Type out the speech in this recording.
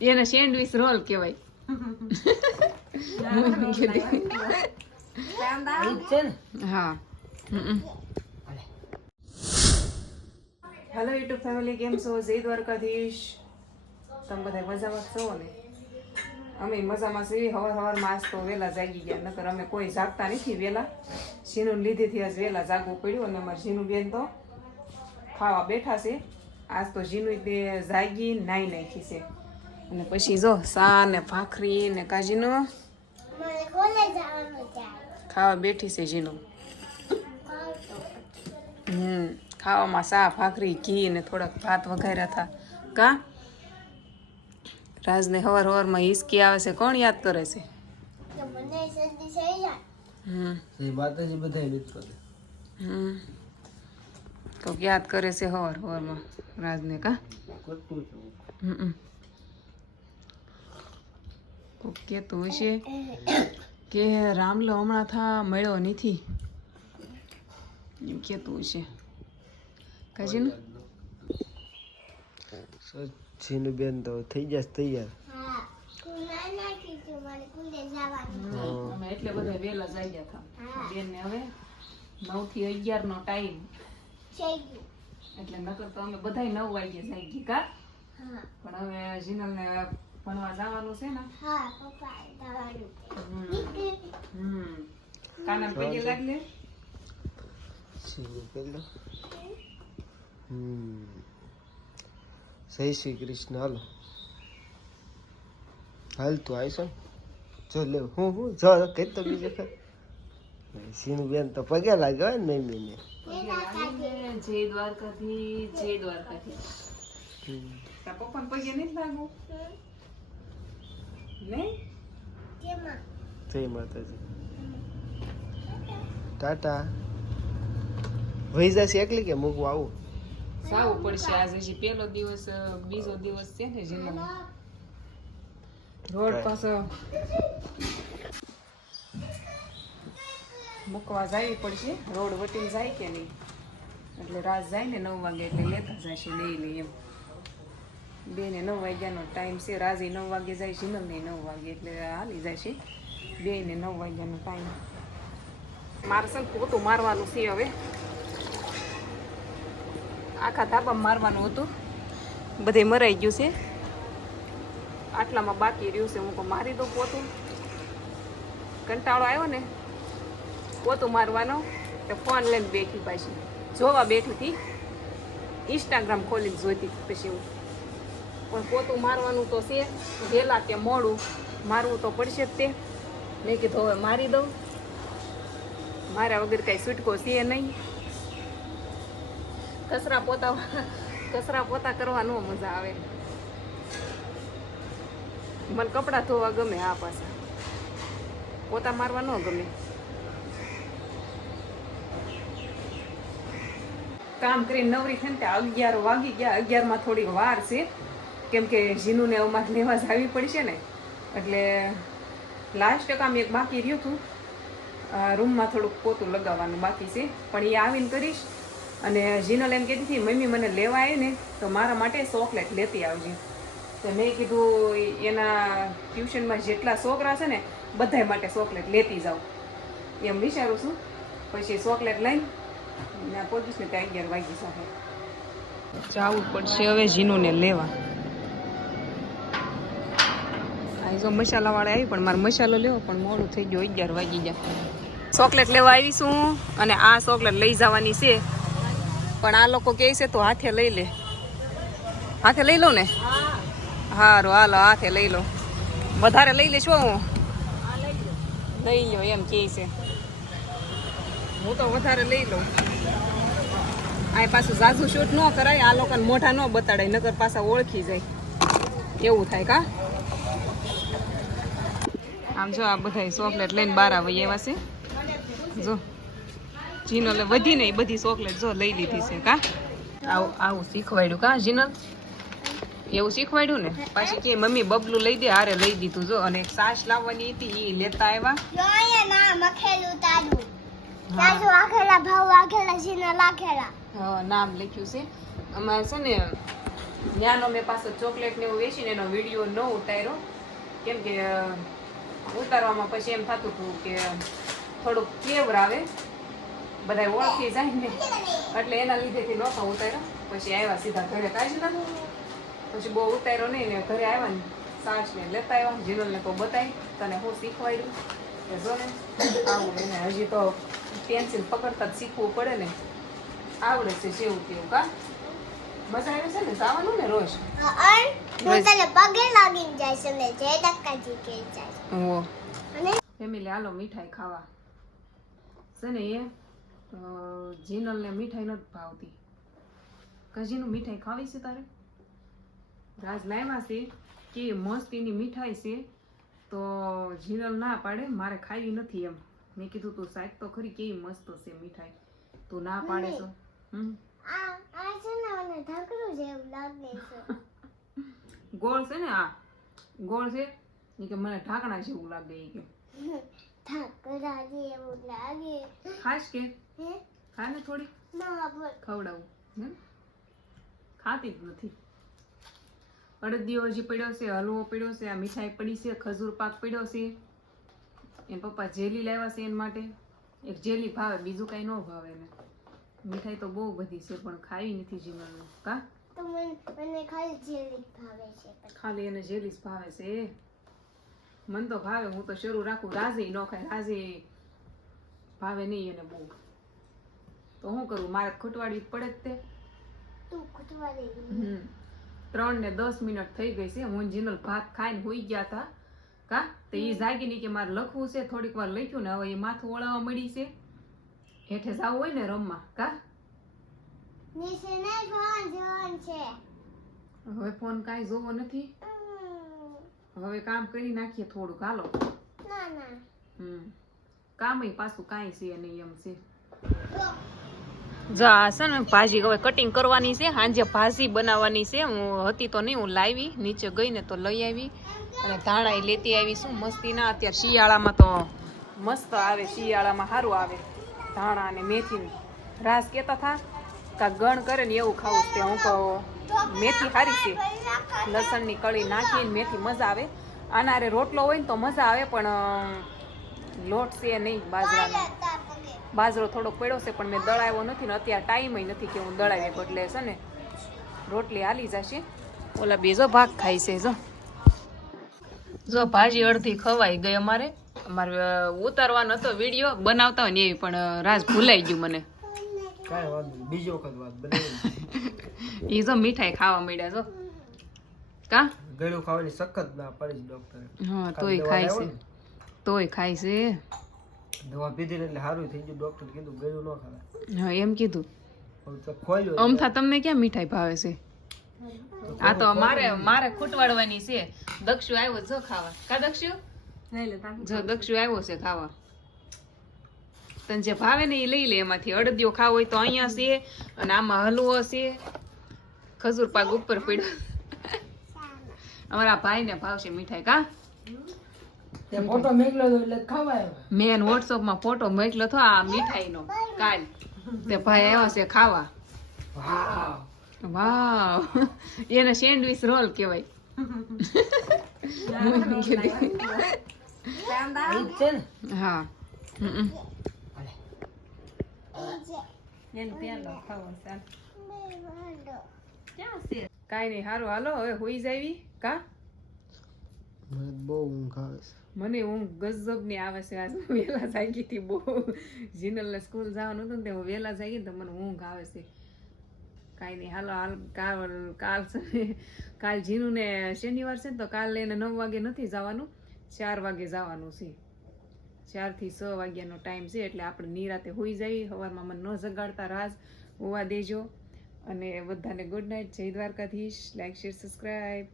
એને sandwich role કહેવાય. હા. હેલો યુટ્યુબ ફેમિલી કેમ છો? જય દ્વારકાધીશ. તમે બધા મજામાં છો ને? અમે મજામાં છીએ. હવાર હવારમાં આજ તો વહેલા જાગી ગયા. નકર અમે કોઈ જાગતા નથી વહેલા સીનું લીધેથી આજ વહેલા જાગવું પડ્યું અને અમારે ઝીનું બેન તો ખાવા બેઠા છે. આજ તો ઝીનું તે જાગી નાઈ નાખી છે. અને પછી જો સા ને ભાખરી ને કાજીનો ખાવા બેઠી છે જીનું હમ ખાવામાં સા ભાખરી ઘી ને થોડાક ભાત વઘાર્યા હતા. કા? રાજને હવાર હવારમાં હિસકી આવે છે. કોણ યાદ કરે છે? તો યાદ. કરે છે હવાર હવારમાં રાજને કા? હમ. કોક કહેતું હશે કે રામલો હમણાં થા મળ્યો નથી. એમ કહેતું હશે કાજીનું છીનું બેન તો થઈ જશે તૈયાર. ના છું અમે એટલે બધા વહેલા જાગ્યા હતા બેન ને હવે નવથી અગિયાર નો ટાઈમ એટલે નકર તો અમે બધા નવ વાગ્યે જાગી કા? પણ હવે જીનલને ભણવા જવાનું છે ને? હા પપ્પા જવાનું હમ. કાના પગે લાગલે છીનું પેલો હમ. જય શ્રી કૃષ્ણ હાલો. હાલ તું આવીશો જો લેવ હું હું જો કઈ તો બીજે ખર. સીનું બેન તો પગે લાગ્યો હોય ને મમ્મીને. જય દ્વારકાથી જય દ્વારકાથી પપ્પાને પગે નથી લાગવું? નહીં કેમાં જય માતાજી. ટાટા. વહી જશે એકલી કે મૂકવા આવું? સાવું પડશે. આજે હજી પેલો દિવસ બીજો દિવસ છે ને જીનલ રોડ પાછો મૂકવા જવી પડશે. રોડ વટી જાય કે નહીં? એટલે રાત જાય ને નવ વાગે એટલે લેતા જશે લઈ નહીં એમ. બેને નવ વાગ્યાનો ટાઈમ છે રાજી નવ વાગે જાય છે ને નવ વાગે એટલે હાલી જાય છે. બે ને નવ વાગ્યાનો ટાઈમ મારે છે ને પોતું મારવાનું છે હવે. આખા ધાબા મારવાનું હતું. બધે મરાઈ ગયું છે. આટલામાં બાકી રહ્યું છે, હું તો મારી દઉં પોતું. કંટાળો આવ્યો ને? પોતું મારવાનો. તો ફોન લઈને બેઠી પાછી. જોવા બેઠી હતી. ઇન્સ્ટાગ્રામ ખોલીને જોઈતી પછી હું પણ પોતું મારવાનું તો છે. વહેલા કે મોડું મારવું તો પડશે જ તે. મેં કીધું હવે મારી દઉં. મારા વગર કાંઈ છૂટકો છે નહીં. કચરા પોતા કચરા પોતા કરવાનો મજા આવે. મને કપડાં ધોવા ગમે આ પાછા. પોતા મારવા ન ગમે. કામ કરીને નવરી થઈને ત્યાં અગિયાર વાગી ગયા. અગિયારમાં થોડીક વાર છે. કેમ કે જીનુને અમારે લેવા જાવી પડશે ને. એટલે લાસ્ટ કામ એક બાકી રહ્યું હતું. રૂમમાં થોડુંક પોતું લગાવવાનું બાકી છે. પણ એ આવીને કરીશ. અને જીનલ એમ કહેતી હતી, મમ્મી, મને લેવા આવે ને, તો મારા માટે ચોકલેટ લેતી આવજે. તો મેં કીધું એના ટ્યુશનમાં જેટલા છોકરા છે ને બધા માટે ચોકલેટ લેતી જાઉં એમ વિચારું છું. પછી ચોકલેટ લઈને પહોંચીશ ને ત્યાં અગિયાર વાગી સાહેબ જવું પડશે હવે જીનુને લેવા. જો મસાલાવાળા આવી, પણ મારે મસાલો લેવો, પણ મોડું થઈ ગયું, અગિયાર વાગી ગયા. ચોકલેટ લેવા આવીશું અને આ ચોકલેટ લઈ જવાની છે. પણ આ લોકો કહે છે, તો હાથે લઈ લે. હાથે લઈ લો ને? સારું હાલો, હાથે લઈ લો. વધારે લઈ લેશો હું? લઈ લો એમ કહે છે. હું તો વધારે લઈ લઉં. આ પાછું ઝાઝુ શૂટ ન કરાય, આ લોકોને મોઢા ન બતાડાય નગર પાછા ઓળખી જાય. એવું થાય કા? આમ જો આ બધા ચોકલેટ લઈને બહાર આવી એવા છે. જો જીનલે વધી ને બધી ચોકલેટ જો લઈ લીધી છે કા? આવું આવું શીખવાડ્યું કા જીનલ? એવું શીખવાડ્યું ને? પાછી કે મમ્મી બબલું લઈ દે હારે લઈ દીધું જો અને સાસ લાવવાની હતી એ લેતા આવ્યા. નામ લખ્યું છે. અમારે છે ને ત્યાંનો મેં પાસે ચોકલેટ ને એવું વેચીને એનો વીડિયો ન ઉતાર્યો. કેમ કે ઉતારવામાં પછી એમ થતું હતું કે થોડુંક ફ્લેવર આવે. બધા ઓળખી જાય ને. એટલે એના લીધેથી નહોતો ઉતાર્યો. પછી આવ્યા સીધા ઘરે કાઢી નાખ્યો પછી બહુ ઉતાર્યો નહીં ને ઘરે આવ્યા ને. સાસને લેતા આવ્યા જીનલને તો બતાવી. તને હું શીખવાડ્યું? કે જો ને, આવું એને હજી તો પેન્સિલ પકડતા જ શીખવું પડે ને. આવડે છે જેવું તેવું કા? મજા આવે છે ને? જવાનું ને રોજ? હું તને પગે લાગીને જાય છે ને જય દક્કાજી કે જાય. ઓ અને? ફેમિલી હાલો મીઠાઈ ખાવા. છે ને એ જીનલને મીઠાઈ નથી ભાવતી. કજીનું મીઠાઈ ખાવી છે તારે? રાજ લાવ્યા છે કે મસ્તીની મીઠાઈ છે તો જીનલ ના પાડે મારે ખાવી નથી એમ. મેં કીધું તું સાહેબ તો ખરી કેવી મસ્ત છે મીઠાઈ. તું ના પાડે તો. હમ. આ આ છે ને મને ઢાંકરું જેવું લાગે છે. ગોળ છે ને આ ગોળ છે એ કે મને ઢાંકણા જેવું લાગે એ કે. ઢાંકરા જેવું લાગે. ખાસ કે? ખા ને થોડી. ખવડાવું હે? ખાતી જ નથી. અડદિયો હજી પડ્યો છે હલવો પડ્યો છે આ મીઠાઈ પડી છે ખજૂર પાક પડ્યો છે. એ પપ્પા જેલી લાવ્યા છે એના માટે. એક જેલી ભાવે બીજું કાંઈ ન ભાવે એને. મીઠાઈ તો બહુ બધી છે પણ ખાવી નથી જીવનનું કા? તો મને ખાલી જેલી ભાવે છે ખાલી એને જેલી જ ભાવે છે? મન તો ભાવે હું તો શરૂ રાખું. રાજે ન ખાય રાજે ભાવે નહીં એને બહુ. તો શું કરું? મારે ખોટવાડી પડે જ તે. તું ખૂટવાડી હમ. ત્રણ ને દસ મિનિટ થઈ ગઈ છે. હું જીનલ ભાત ખાઈને હોઈ ગયા હતા કા? તો એ જાગી નહીં કે મારે લખવું છે. થોડીક વાર લખ્યું ને હવે એ માથું ઓળાવા મળી છે. હેઠે જવું હોય ને રમવા. કા? ફોન છે. હવે ફોન કાંઈ જોવો નથી. હવે કામ કરી નાખીએ થોડુંક હાલો. ના ના. હમ. કામ પાછું કાંઈ છે નહીં એમ છે. જો, આ છે ને ભાજી હવે કટિંગ કરવાની છે સાંજે ભાજી બનાવવાની છે. હું હતી તો નહીં હું લાવી નીચે ગઈ ને તો લઈ આવી. અને ધાણા લેતી આવી શું મસ્તી ના અત્યારે શિયાળામાં તો મસ્ત આવે શિયાળામાં સારું આવે. ધાણા અને મેથી રાસ કહેતા થા કા ગણ કરે ને એવું ખાવું તે હું તો મેથી સારી છે. લસણની કળી નાખીને મેથી મજા આવે. આના હારે રોટલો હોય ને તો મજા આવે, પણ લોટ છે નહીં બાજરાનો. બાજરો થોડોક પડ્યો છે, પણ મેં દળાવ્યો નથી ને અત્યારે ટાઈમ નથી કે હું દળાવી બદલે છે ને. રોટલી હાલી જશે. ઓલા બીજો ભાગ ખાય છે, જો. જો ભાજી અડધી ખવાઈ ગઈ અમારે. અમારે ઉતારવાનો હતો વીડિયો, બનાવતા હોય ને એવી, પણ રાજ ભૂલાઈ ગયું મને. કાંઈ વાંધો નહીં. બીજી વખત વાત બનાવી એ જો મીઠાઈ ખાવા મળ્યા જો. કા? ગળ્યું ખાવાની સખત ના પડી છે ડોક્ટરે. હા તોય ખાય છે. તોય ખાય છે. દવા પીધી એટલે સારું થઈ ગયું. ડોક્ટર કીધું ગળ્યું ન ખાવે હા એમ કીધું. અમથા તમને ક્યાં મીઠાઈ ભાવે છે? આ તો મારે મારે ખૂટવાડવાની છે. દક્ષુ આવ્યો જો ખાવા. કા દક્ષુ જો દક્ષુ આવ્યો છે ખાવા. તને જે ભાવે ને એ લઈ લે એમાંથી અડદિયો ખાવ હોય તો અહીંયા છે અને આમાં હલવો છે. ખજૂર પાક ઉપર પડ્યો. અમારા ભાઈ ને ભાવશે મીઠાઈ કા? ફોટો મેકલો એટલે ખાવાય મેં વોટ્સઅપમાં ફોટો મોકલ્યો તો આ મીઠાઈ નો કાલ. તે ભાઈ આવ્યો છે ખાવા. વાવ. એને સેન્ડવિચ રોલ કહેવાય. કાંઈ નહીં હાલો હવે હોઈ જાવી કા? મને બહુ ઊંઘ આવે છે. મને ઊંઘ ગજબની આવે છે. આજ વહેલા જાગી હતી બહુ. જીનલને સ્કૂલ જવાનું હતું ને તે હું વહેલા જાગી તો મને ઊંઘ આવે છે. કાંઈ નહીં હાલો હાલ કાલ કાલ કાલ જીનુને શનિવાર છે ને તો કાલ એને નવ વાગે નથી જવાનું ચાર વાગે જવાનું છે. ચારથી છ વાગ્યાનો ટાઈમ છે એટલે આપણે નિરાતે હોઈ જઈએ સવારમાં મને ન જગાડતા રાસ હોવા દેજો. અને બધાને ગુડ નાઇટ જય દ્વારકાધીશ. Like share subscribe